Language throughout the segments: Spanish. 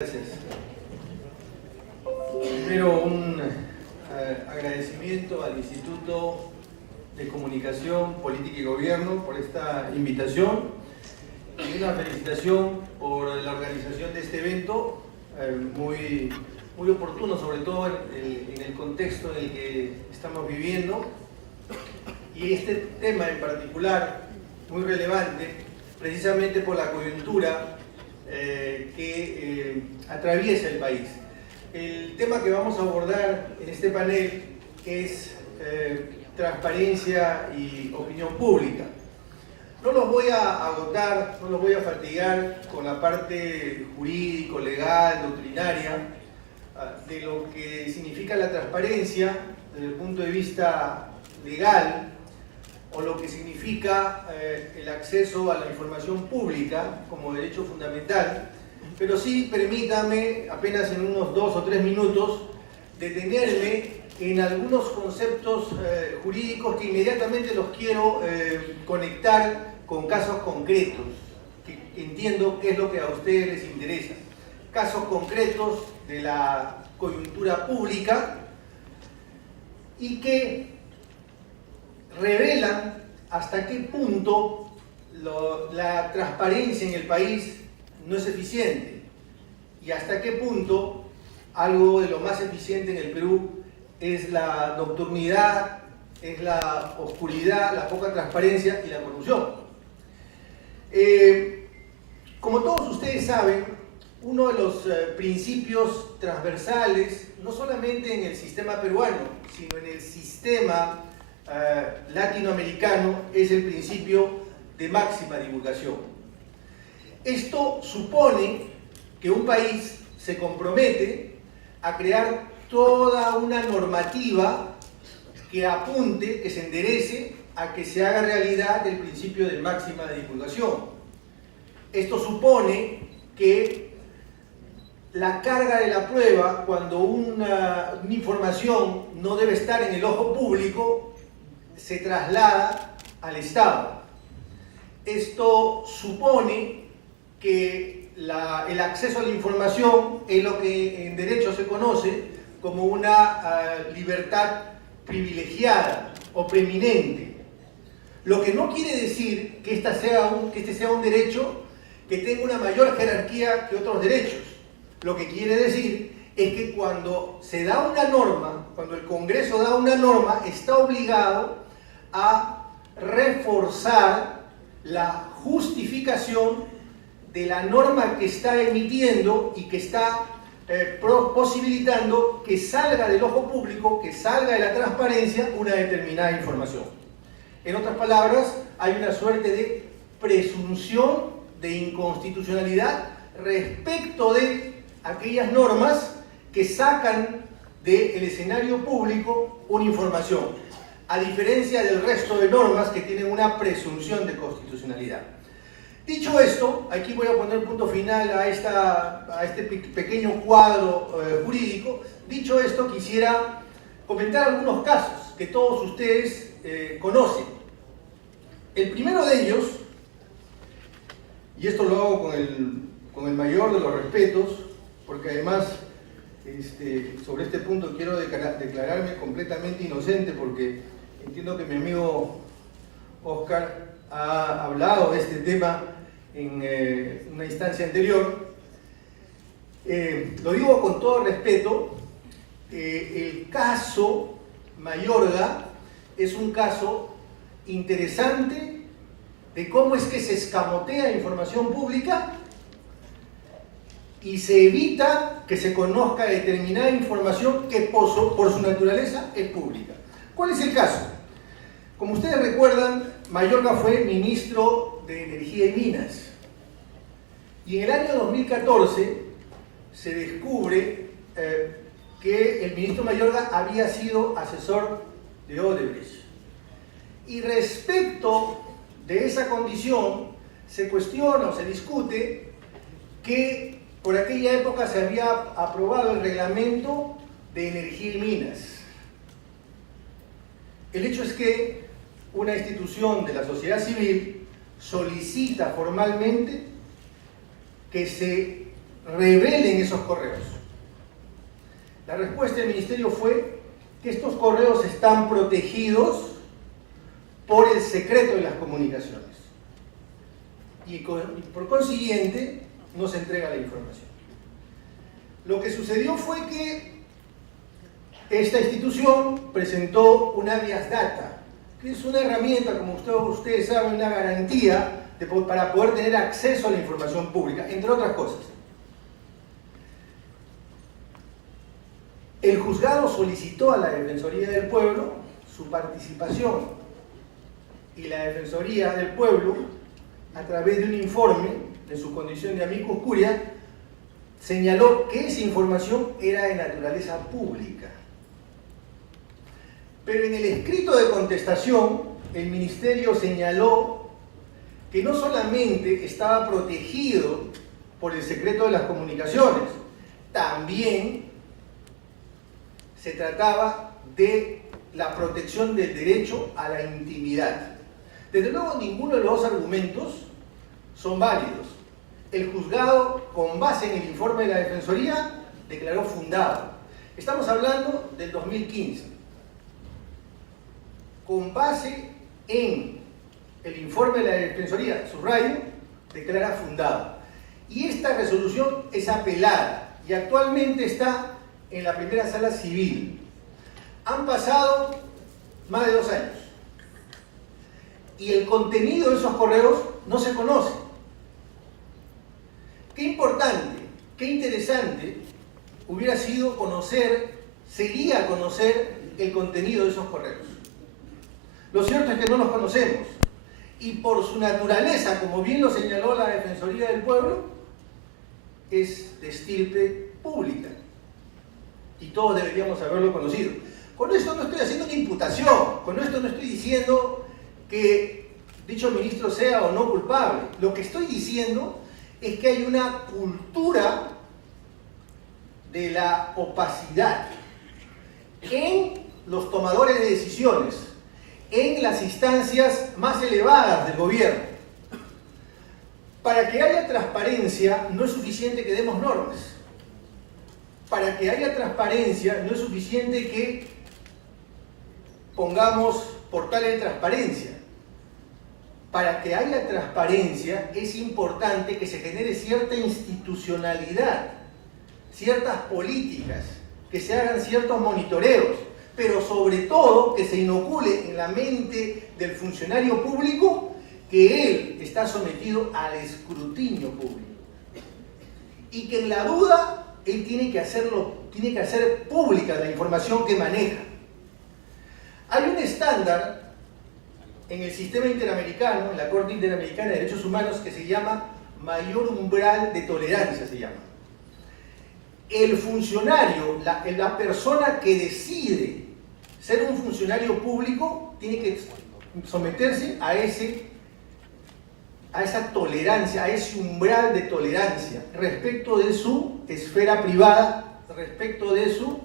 Gracias. Primero un agradecimiento al Instituto de Comunicación, Política y Gobierno por esta invitación y una felicitación por la organización de este evento muy oportuno, sobre todo en el contexto en el que estamos viviendo, y este tema en particular muy relevante precisamente por la coyuntura que atraviesa el país. El tema que vamos a abordar en este panel es transparencia y opinión pública. No los voy a agotar, no los voy a fatigar con la parte jurídico, legal, doctrinaria de lo que significa la transparencia desde el punto de vista legal, o lo que significa el acceso a la información pública como derecho fundamental, pero sí permítame, apenas en unos 2 o 3 minutos, detenerme en algunos conceptos jurídicos que inmediatamente los quiero conectar con casos concretos, que entiendo que es lo que a ustedes les interesa. Casos concretos de la coyuntura pública y que revelan hasta qué punto la transparencia en el país no es eficiente y hasta qué punto algo de lo más eficiente en el Perú es la nocturnidad, es la oscuridad, la poca transparencia y la corrupción. Como todos ustedes saben, uno de los principios transversales, no solamente en el sistema peruano, sino en el sistema latinoamericano, es el principio de máxima divulgación. Esto supone que un país se compromete a crear toda una normativa que apunte, que se enderece a que se haga realidad el principio de máxima divulgación. Esto supone que la carga de la prueba, cuando una información no debe estar en el ojo público, se traslada al Estado. Esto supone que el acceso a la información es lo que en derecho se conoce como una libertad privilegiada o preeminente. Lo que no quiere decir que este sea un derecho que tenga una mayor jerarquía que otros derechos. Lo que quiere decir es que cuando se da una norma, cuando el Congreso da una norma, está obligado a reforzar la justificación de la norma que está emitiendo y que está posibilitando que salga del ojo público, que salga de la transparencia una determinada información. En otras palabras, hay una suerte de presunción de inconstitucionalidad respecto de aquellas normas que sacan del escenario público una información, a diferencia del resto de normas que tienen una presunción de constitucionalidad. Dicho esto, aquí voy a poner punto final a este pequeño cuadro jurídico. Dicho esto, quisiera comentar algunos casos que todos ustedes conocen. El primero de ellos, y esto lo hago con el mayor de los respetos, porque además sobre este punto quiero declararme completamente inocente, porque entiendo que mi amigo Oscar ha hablado de este tema en una instancia anterior. Lo digo con todo respeto. El caso Mayorga es un caso interesante de cómo es que se escamotea información pública y se evita que se conozca determinada información que por su naturaleza es pública. ¿Cuál es el caso? Como ustedes recuerdan, Mayorga fue ministro de Energía y Minas. Y en el año 2014 se descubre que el ministro Mayorga había sido asesor de Odebrecht. Y respecto de esa condición, se cuestiona o se discute que por aquella época se había aprobado el reglamento de Energía y Minas. El hecho es que una institución de la sociedad civil solicita formalmente que se revelen esos correos? La respuesta del ministerio fue que estos correos están protegidos por el secreto de las comunicaciones y por consiguiente no se entrega la información. Lo que sucedió fue que esta institución presentó un habeas data, que es una herramienta, como ustedes saben, una garantía para poder tener acceso a la información pública, entre otras cosas. El juzgado solicitó a la Defensoría del Pueblo su participación y la Defensoría del Pueblo, a través de un informe en su condición de amicus curiae, señaló que esa información era de naturaleza pública. Pero en el escrito de contestación, el ministerio señaló que no solamente estaba protegido por el secreto de las comunicaciones, también se trataba de la protección del derecho a la intimidad. Desde luego, ninguno de los dos argumentos son válidos. El juzgado, con base en el informe de la Defensoría, declaró fundado. Estamos hablando del 2015. Con base en el informe de la Defensoría, subrayo, declara fundado. Y esta resolución es apelada y actualmente está en la primera sala civil. Han pasado más de 2 años y el contenido de esos correos no se conoce. Qué importante, qué interesante hubiera sido sería conocer el contenido de esos correos. Lo cierto es que no los conocemos y por su naturaleza, como bien lo señaló la Defensoría del Pueblo, es de estirpe pública y todos deberíamos haberlo conocido. Con esto no estoy haciendo una imputación, con esto no estoy diciendo que dicho ministro sea o no culpable. Lo que estoy diciendo es que hay una cultura de la opacidad en los tomadores de decisiones, en las instancias más elevadas del gobierno. Para que haya transparencia no es suficiente que demos normas. Para que haya transparencia no es suficiente que pongamos portales de transparencia. Para que haya transparencia es importante que se genere cierta institucionalidad, ciertas políticas, que se hagan ciertos monitoreos, pero sobre todo que se inocule en la mente del funcionario público que él está sometido al escrutinio público y que en la duda él tiene que hacer pública la información que maneja. Hay un estándar en el sistema interamericano, en la Corte Interamericana de Derechos Humanos, que se llama mayor umbral de tolerancia, se llama. El funcionario, la persona que decide ser un funcionario público, tiene que someterse a esa tolerancia, a ese umbral de tolerancia respecto de su esfera privada, respecto de su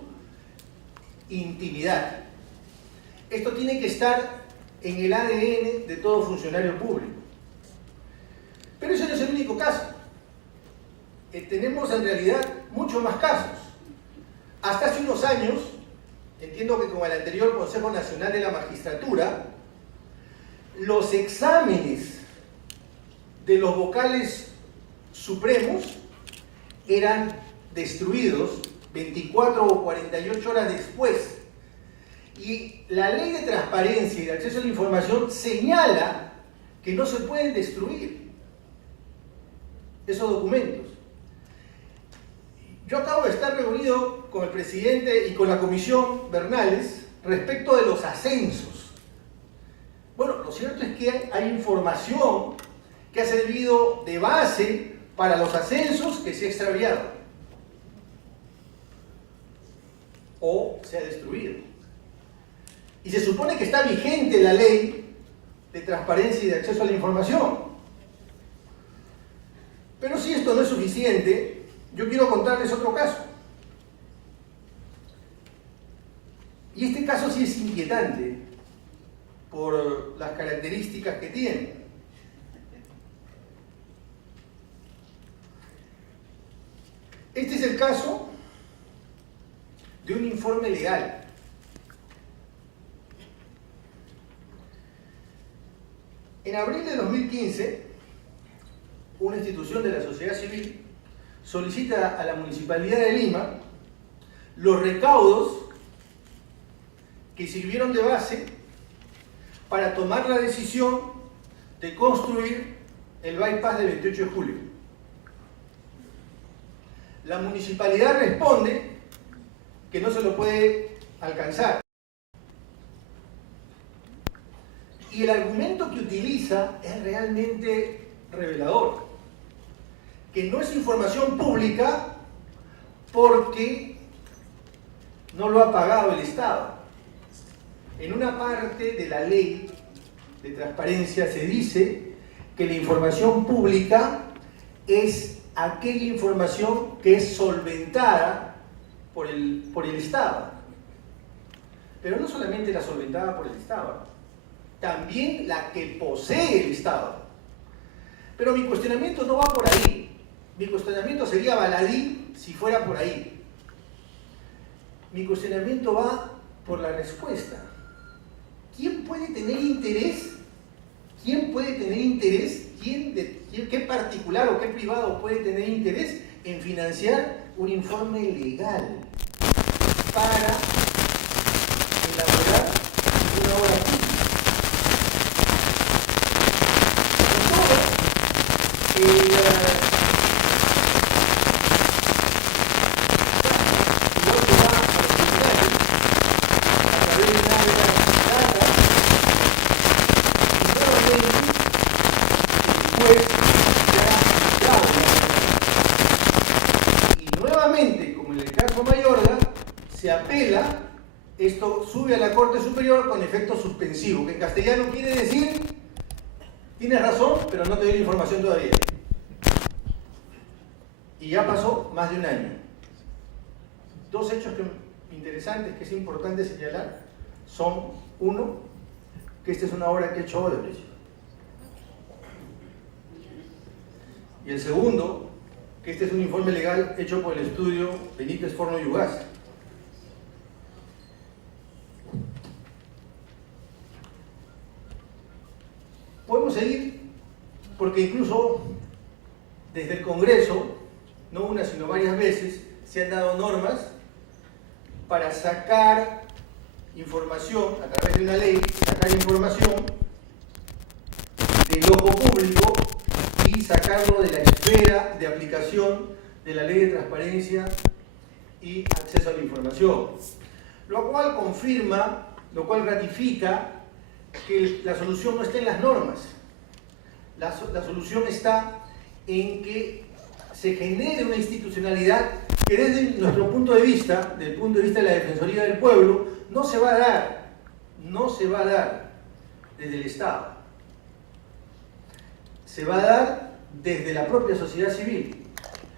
intimidad. Esto tiene que estar en el ADN de todo funcionario público. Pero ese no es el único caso. Tenemos en realidad muchos más casos. Hasta hace unos años, entiendo que con el anterior Consejo Nacional de la Magistratura, los exámenes de los vocales supremos eran destruidos 24 o 48 horas después. Y la ley de transparencia y de acceso a la información señala que no se pueden destruir esos documentos. Yo acabo de estar reunido con el presidente y con la comisión Bernales respecto de los ascensos. Bueno, lo cierto es que hay información que ha servido de base para los ascensos que se ha extraviado o se ha destruido. Y se supone que está vigente la ley de transparencia y de acceso a la información. Pero si esto no es suficiente, yo quiero contarles otro caso. Y este caso sí es inquietante por las características que tiene. el caso de un informe legal. En abril de 2015, una institución de la sociedad civil solicita a la Municipalidad de Lima los recaudos que sirvieron de base para tomar la decisión de construir el bypass de 28 de julio. La municipalidad responde que no se lo puede alcanzar. Y el argumento que utiliza es realmente revelador, que no es información pública porque no lo ha pagado el Estado. En una parte de la ley de transparencia se dice que la información pública es aquella información que es solventada por el Estado. Pero no solamente la solventada por el Estado, también la que posee el Estado. Pero mi cuestionamiento no va por ahí. Mi cuestionamiento sería baladí si fuera por ahí. Mi cuestionamiento va por la respuesta. ¿Quién puede tener interés? ¿Quién puede tener interés? ¿Qué particular o qué privado puede tener interés en financiar un informe legal para elaborar una obra pública? Se apela, esto sube a la Corte Superior con efecto suspensivo, que en castellano quiere decir, tienes razón, pero no te doy la información todavía. Y ya pasó más de un año. Dos hechos interesantes que es importante señalar son, uno, que esta es una obra que ha hecho Odebrecht. Y el segundo, que este es un informe legal hecho por el estudio Benítez Forno y Ugaz. Podemos seguir, porque incluso desde el Congreso, no una sino varias veces, se han dado normas para sacar información, a través de una ley, sacar información del ojo público y sacarlo de la esfera de aplicación de la Ley de Transparencia y Acceso a la Información. Lo cual confirma, lo cual ratifica que la solución no está en las normas. La solución está en que se genere una institucionalidad que desde nuestro punto de vista, del punto de vista de la Defensoría del Pueblo, no se va a dar desde el Estado. Se va a dar desde la propia sociedad civil,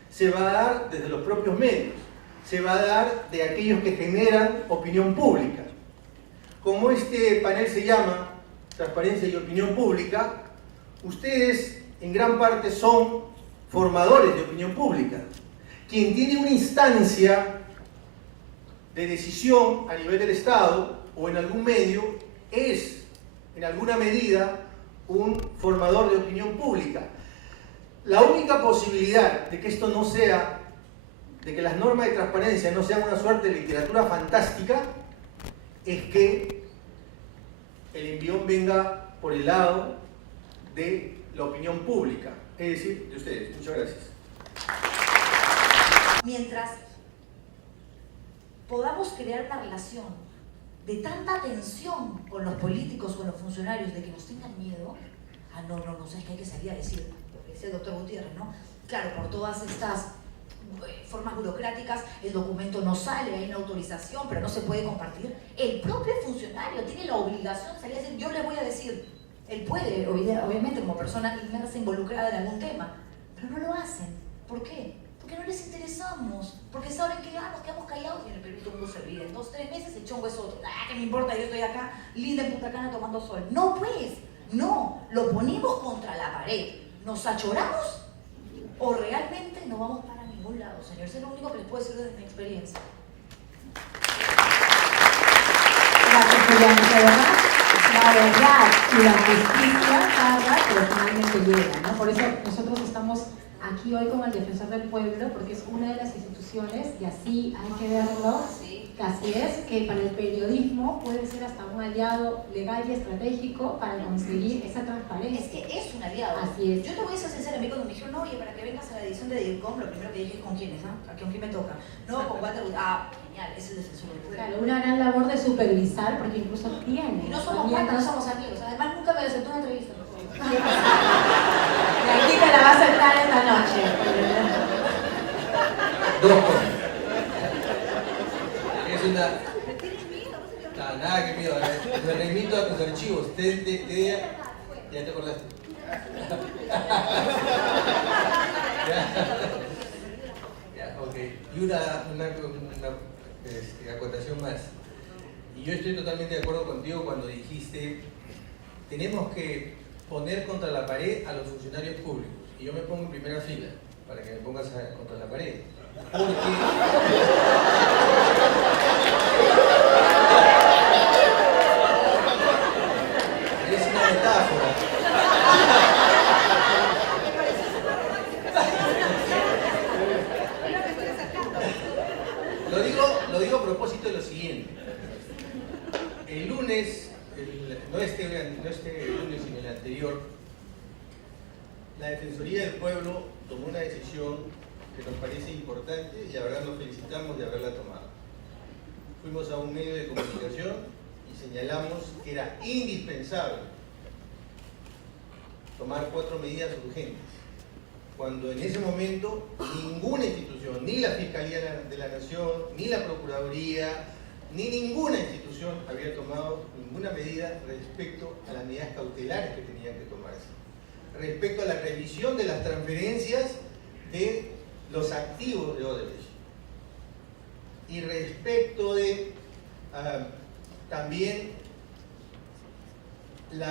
se va a dar desde los propios medios, se va a dar de aquellos que generan opinión pública. Como este panel se llama Transparencia y Opinión Pública, ustedes en gran parte son formadores de opinión pública. Quien tiene una instancia de decisión a nivel del Estado o en algún medio es, en alguna medida, un formador de opinión pública. La única posibilidad de que esto no sea, de que las normas de transparencia no sean una suerte de literatura fantástica, es que el envión venga por el lado de la opinión pública, es decir, de ustedes. Muchas gracias. Mientras podamos crear una relación de tanta tensión con los políticos, con los funcionarios, de que nos tengan miedo, no, sabes que hay que salir a decir, lo que decía el doctor Gutiérrez, ¿no? Claro, por todas estas formas burocráticas, el documento no sale, hay una autorización, pero no se puede compartir. El propio funcionario tiene la obligación de salir a decir, yo le voy a decir. Él puede, obviamente, como persona inmersa, involucrada en algún tema, pero no lo hacen. ¿Por qué? Porque no les interesamos, porque saben que nos quedamos callados y en el Perú todo el mundo se ríe. En 2 o 3 meses el chongo es otro. ¿Qué me importa? Yo estoy acá, linda en Punta Cana tomando sol. No, pues, no, lo ponemos contra la pared. ¿Nos achoramos o realmente no vamos para ningún ningún lado, señor. Eso es lo único que les puedo decir desde mi experiencia. Gracias, Juliana. De verdad, la verdad y la justicia tarda, pero finalmente llega, ¿no? Por eso nosotros estamos aquí hoy con el Defensor del Pueblo, porque es una de las instituciones, y así hay que verlo, que así es, que para el periodismo puede ser hasta un aliado legal y estratégico para conseguir esa transparencia. Es que es un aliado. Así es. Yo te voy a ser sincera, a mí cuando me dijeron, oye, para que vengas a la edición de DIRCOM, lo primero que dije es con quiénes, ¿ah? ¿A quién me toca? No, con Walter. Ah, genial, es el Defensor del Pueblo. Claro, una gran labor de supervisar, porque incluso tiene. Y no somos patas, no somos amigos. Además, nunca me aceptó una entrevista. Y aquí te la va a aceptar esta noche. Dos cosas. Es una... Nada que miedo. Me remito a tus archivos. Ya te acordaste. Ya, ok. Y una acotación más. Y yo estoy totalmente de acuerdo contigo cuando dijiste, tenemos que poner contra la pared a los funcionarios públicos. Y yo me pongo en primera fila para que me pongas contra la pared. Porque... es una metáfora. Lo digo a propósito de lo siguiente. El lunes, no este lunes, sino el anterior, la Defensoría del Pueblo tomó una decisión que nos parece importante y la verdad nos felicitamos de haberla tomado. Fuimos a un medio de comunicación y señalamos que era indispensable tomar 4 medidas urgentes, cuando en ese momento ninguna institución, ni la Fiscalía de la Nación, ni la Procuraduría, ni ninguna institución había tomado ninguna medida respecto a las medidas cautelares que tenían que tomarse, respecto a la revisión de las transferencias de los activos de Odebrecht y respecto de también el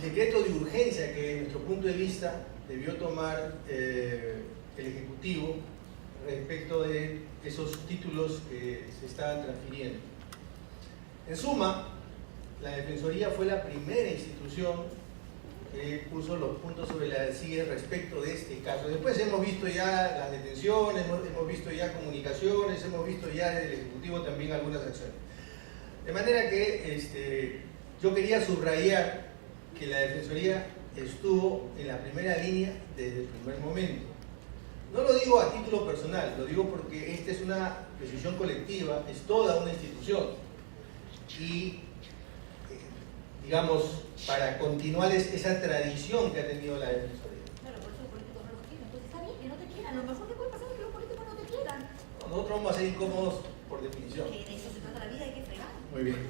decreto de urgencia que desde nuestro punto de vista debió tomar el Ejecutivo respecto de esos títulos que se estaban transfiriendo. En suma, la Defensoría fue la primera institución que puso los puntos sobre la CIE respecto de este caso. Después hemos visto ya las detenciones, hemos visto ya comunicaciones, hemos visto ya desde el Ejecutivo también algunas acciones. De manera que yo quería subrayar que la Defensoría estuvo en la primera línea desde el primer momento. No lo digo a título personal, lo digo porque esta es una decisión colectiva, es toda una institución. Y, digamos, para continuar esa tradición que ha tenido la Defensoría. Claro, por eso los políticos no los quieren. Entonces está bien que no te quieran. Lo mejor que puede pasar es que los políticos no te quieran. Nosotros vamos a ser incómodos por definición. Que de eso se trata la vida, hay que fregar. Muy bien.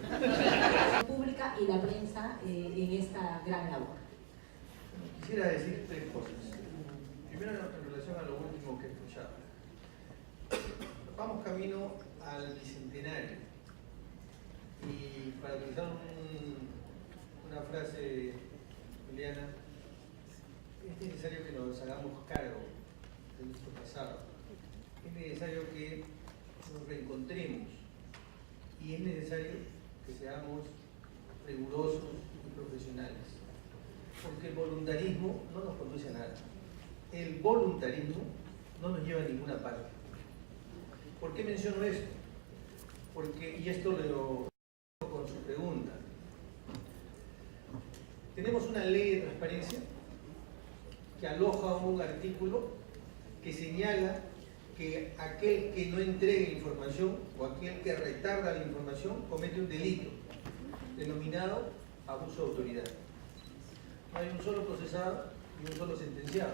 Pública y la prensa en esta gran labor. Quisiera decir 3 cosas. Primero, en relación a lo último que he escuchado. Vamos camino al bicentenario. Y para utilizar una frase, Juliana, es necesario que nos hagamos cargo de nuestro pasado. Es necesario que nos reencontremos. Y es necesario que seamos rigurosos y profesionales. Porque el voluntarismo no nos conduce a nada. El voluntarismo no nos lleva a ninguna parte. ¿Por qué menciono esto? Porque, y esto lo con su pregunta, tenemos una ley de transparencia que aloja un artículo que señala que aquel que no entregue información o aquel que retarda la información comete un delito denominado abuso de autoridad. No hay un solo procesado ni un solo sentenciado,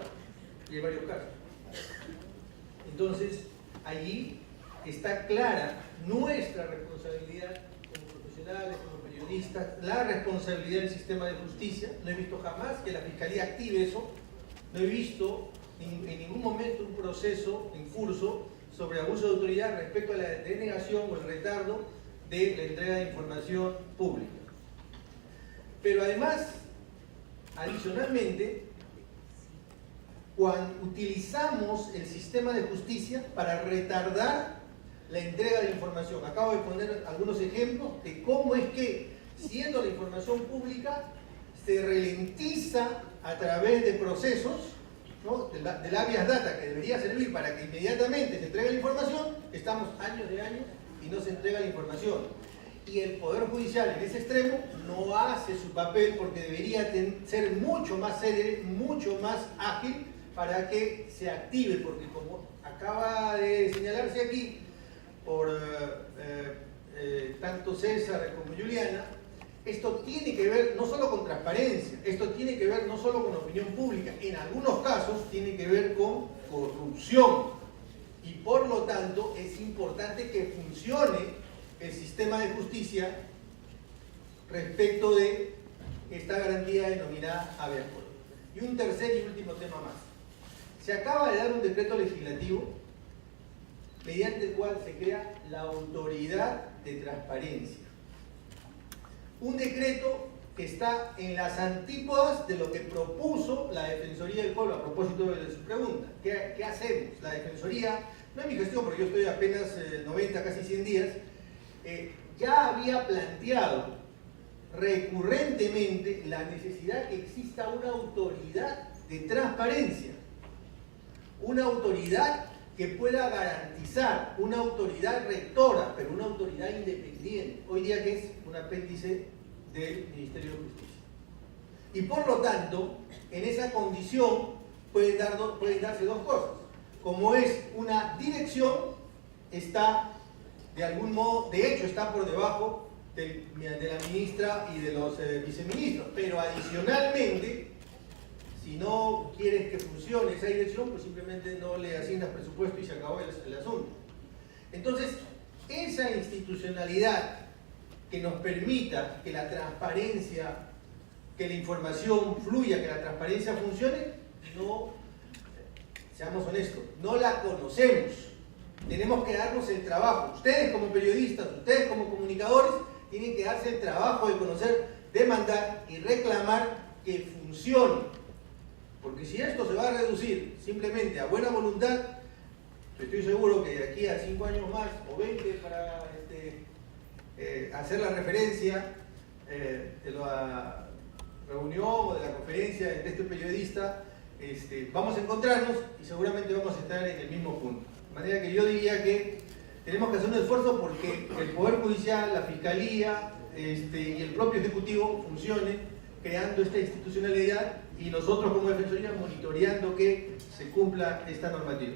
y hay varios casos. Entonces, allí está clara nuestra responsabilidad como profesionales, como periodistas, la responsabilidad del sistema de justicia. No he visto jamás que la Fiscalía active eso, no he visto en ningún momento un proceso en curso sobre abuso de autoridad respecto a la denegación o el retardo de la entrega de información pública. Pero además, adicionalmente, cuando utilizamos el sistema de justicia para retardar la entrega de información. Acabo de poner algunos ejemplos de cómo es que, siendo la información pública, se ralentiza a través de procesos, ¿no?, del habeas data, que debería servir para que inmediatamente se entregue la información. Estamos años de años y no se entrega la información. Y el Poder Judicial en ese extremo no hace su papel, porque debería ser mucho más célere, mucho más ágil, para que se active, porque como acaba de señalarse aquí por tanto César como Juliana, esto tiene que ver no solo con transparencia, esto tiene que ver no solo con opinión pública, en algunos casos tiene que ver con corrupción, y por lo tanto es importante que funcione el sistema de justicia respecto de esta garantía denominada habeas corpus. Y un tercer y último tema más. Se acaba de dar un decreto legislativo mediante el cual se crea la Autoridad de Transparencia. Un decreto que está en las antípodas de lo que propuso la Defensoría del Pueblo a propósito de su pregunta. ¿Qué hacemos? La Defensoría, no en mi gestión porque yo estoy apenas 90, casi 100 días, ya había planteado recurrentemente la necesidad que exista una autoridad de transparencia. Una autoridad que pueda garantizar, una autoridad rectora, pero una autoridad independiente, hoy día que es un apéndice del Ministerio de Justicia. Y por lo tanto, en esa condición pueden darse dos cosas. Como es una dirección, está de algún modo, de hecho está por debajo de la ministra y de los viceministros, pero adicionalmente, si no quieres que funcione esa dirección, pues simplemente no le asignas presupuesto y se acabó el asunto. Entonces, esa institucionalidad que nos permita que la transparencia, que la información fluya, que la transparencia funcione, no, seamos honestos, no la conocemos. Tenemos que darnos el trabajo. Ustedes como periodistas, ustedes como comunicadores, tienen que darse el trabajo de conocer, demandar y reclamar que funcione. Porque si esto se va a reducir simplemente a buena voluntad, estoy seguro que de aquí a 5 años más o 20 para hacer la referencia de la reunión o de la conferencia de este periodista, vamos a encontrarnos y seguramente vamos a estar en el mismo punto. De manera que yo diría que tenemos que hacer un esfuerzo porque el Poder Judicial, la Fiscalía y el propio Ejecutivo funcionen creando esta institucionalidad y nosotros como Defensoría monitoreando que se cumpla esta normativa.